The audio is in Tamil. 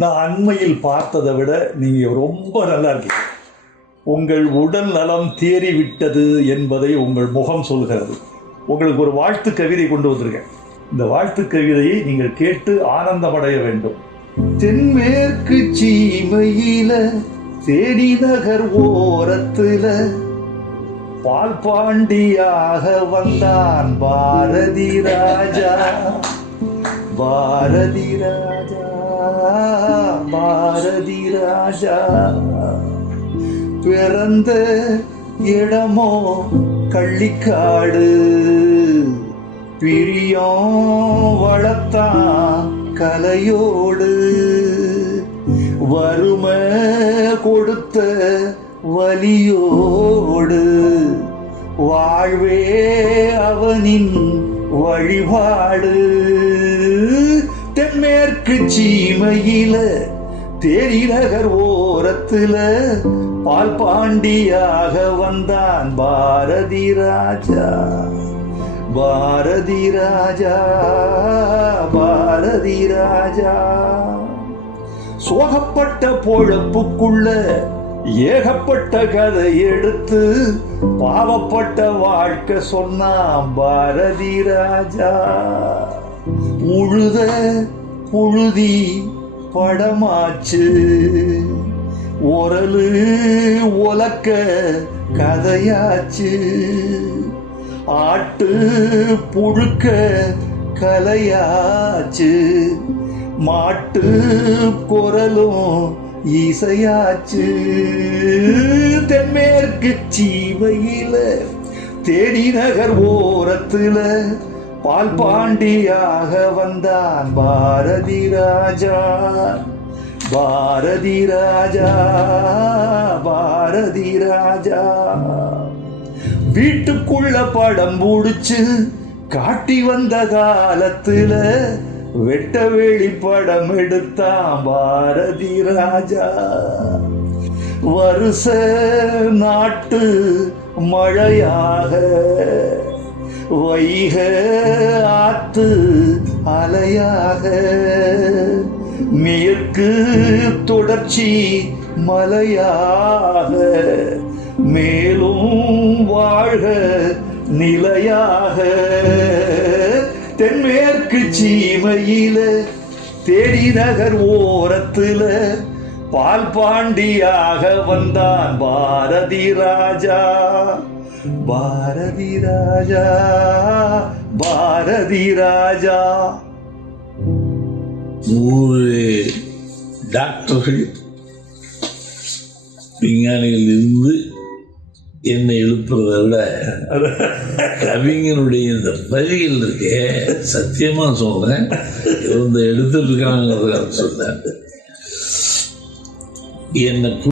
நான் அண்மையில் பார்த்ததை விட நீங்கள் ரொம்ப நல்லா இருக்கீங்க. உங்கள் உடல் நலம் தேறிவிட்டது என்பதை உங்கள் முகம் சொல்கிறது. உங்களுக்கு ஒரு வாழ்த்து கவிதை கொண்டு வந்திருக்கேன். இந்த வாழ்த்து கவிதையை நீங்கள் கேட்டு ஆனந்தமடைய வேண்டும். தென்மேற்கு சீமையில தேனி நகர் ஓரத்துல பால் பாண்டியாக வந்தான் பாரதி ராஜா. பாரதி ராஜா, பாரதி ராஜா. பிறந்த இடமோ கள்ளிக்காடு, பிரியம் வளர்த்தான் கலையோடு. வறுமை கொடுத்த வலியோடு, வாழ்வே அவனின் வழிபாடு. தென்மேற்கு சீமையில தேனி நகர் ஓரத்துல பால் பாண்டியாக வந்தான் பாரதி ராஜா. பாரதி ராஜா, பாரதி ராஜா. சோகப்பட்ட பொழப்புக்குள்ள ஏகப்பட்ட கதை எடுத்து பாவப்பட்ட வாழ்க்கை சொன்னான் பாரதி ராஜா. உழுத புழுதி படமாச்சு, ஒரலு ஒலக்க கதையாச்சு. ஆட்டு புழுக்க கலையாச்சு, மாட்டு குரலும் இசையாச்சு. தென்மேற்கு சீமையில தேனி நகர் ஓரத்துல பால் பாண்டியாக வந்தான் பாரதி ராஜா. பாரதி ராஜா, பாரதி ராஜா. வீட்டுக்குள்ள படம் பிடிச்சு காட்டி வந்த காலத்துல வெட்ட வெளி படம் எடுத்தான் பாரதி ராஜா. வருஷ நாட்டு மழையாக, வைக ஆத்து அலையாக, மேற்கு தொடர்ச்சி மலையாக, மேலும் வாழ்க நிலையாக. தென்மேற்கு சீமையில தேனி நகர் ஓரத்துல பால் பாண்டியாக வந்தான் பாரதி ராஜா. பாரதி ராஜா, பாரதி ராஜா. 100 டாக்டர்கள் விஞ்ஞானிகள் இருந்து என்னை எழுப்புறதை விட கவிஞனுடைய இந்த வரிகள் இருக்கே, சத்தியமா சொல்றேன், இவங்க எடுத்துட்டு இருக்காங்கிறத சொல்றேன். என்னை